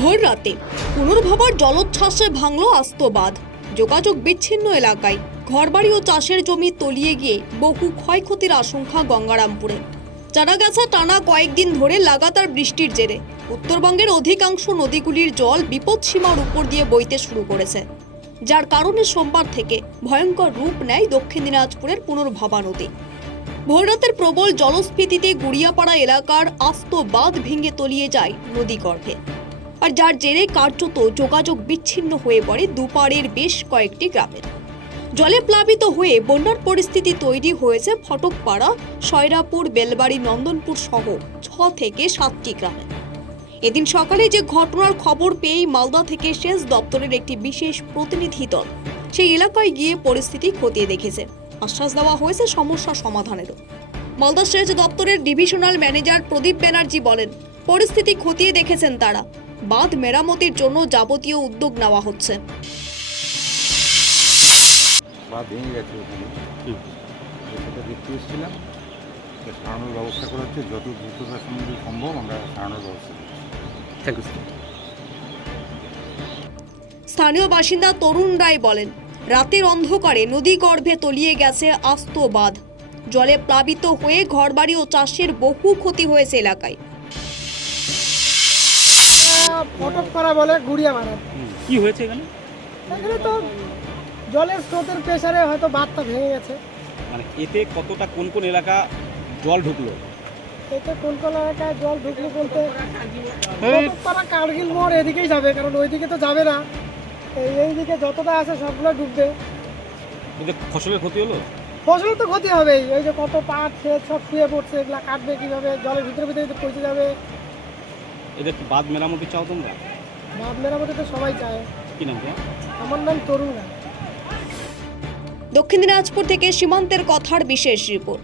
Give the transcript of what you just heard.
ভোর রাতে পুনর্ভবার জলোচ্ছ্বাসে ভাঙল আস্ত বাঁধ। যোগাযোগ বিচ্ছিন্ন এলাকায় ঘরবাড়ি ও চাষের জমি তলিয়ে গিয়ে বহু ক্ষয়ক্ষতির আশঙ্কা গঙ্গারামপুরে। জানা গেছে, টানা কয়েকদিন ধরে লাগাতার বৃষ্টির জেরে উত্তরবঙ্গের অধিকাংশ নদীগুলির জল বিপদসীমার উপর দিয়ে বইতে শুরু করেছে, যার কারণে সোমবার থেকে ভয়ঙ্কর রূপ নেয় দক্ষিণ দিনাজপুরের পুনর্ভবা নদী। ভোররাতের প্রবল জলস্ফীতিতে গুড়িয়াপাড়া এলাকার আস্ত বাঁধ ভেঙে তলিয়ে যায় নদীগর্ভে, আর যার জেরে কার্যত যোগাযোগ বিচ্ছিন্ন হয়ে পড়ে দুপাড়ের বেশ কয়েকটি গ্রামের। জলে প্লাবিত হয়ে বন্যার পরিস্থিতি তৈরি হয়েছে ফটকপাড়া, সয়রাপুর, বেলবাড়ি, নন্দনপুর সহ 6 থেকে 7টি গ্রামে। এদিন সকালে যে ঘটনার খবর পেয়েই মালদা থেকে সেচ দপ্তরের একটি বিশেষ প্রতিনিধি দল সেই এলাকায় গিয়ে পরিস্থিতি খতিয়ে দেখেছে। আশ্বাস দেওয়া হয়েছে সমস্যা সমাধানেরও। মালদা সেচ দপ্তরের ডিভিশনাল ম্যানেজার প্রদীপ ব্যানার্জি বলেন, পরিস্থিতি খতিয়ে দেখেছেন তারা। বাঁধ মেরামতির জন্য যাবতীয় উদ্যোগ নেওয়া হচ্ছে। বাঁধ ভেঙে গেছে, ওখানে সেটা দেখতে এসেছিলাম। সারানোর ব্যবস্থা করা হচ্ছে, যত দ্রুততার সঙ্গে সম্ভব আমরা সারানোর ব্যবস্থা করছি। Thank you sir. স্থানীয় বাসিন্দা তরুণ রায় বলেন, রাতের অন্ধকারে নদী গর্ভে তলিয়ে গেছে আস্ত বাঁধ। জলে প্লাবিত হয়ে ঘরবাড়ি ও চাষের বহু ক্ষতি হয়েছে এলাকায়। ফটক করা বলে গুড়িয়া মারা। কি হয়েছে এখানে? এখানে তো জলের স্রোতের প্রেসারে হয়তো বাঁধটা ভেঙে গেছে। মানে এতে কতটা কোন কোন এলাকা জল ঢুকলো? এতে কোন কোন এলাকায় জল ঢুকলো বলতে ফটকপাড়া, কার্গিল মোড় এদিকেই যাবে, কারণ ওইদিকে তো যাবে না। এইদিকে যতটা আছে সবগুলো ডুববে। এতে ফসলের ক্ষতি হলো? ফসলের তো ক্ষতি হবেই। ওই যে কত পাট ক্ষেত সব শুয়ে পড়ছে, এগুলা কাটবে কিভাবে? জলের ভিতরে ভিতরে তো পৌঁছে যাবে। এদের বাঁধ মেরামতি চাও তোমরা? বাঁধ মেরামতি তো সবাই চায়। কি নাম তোমার? আমার নাম তরুণ রায়। দক্ষিণ দিনাজপুর থেকে সীমান্তের কথার বিশেষ রিপোর্ট।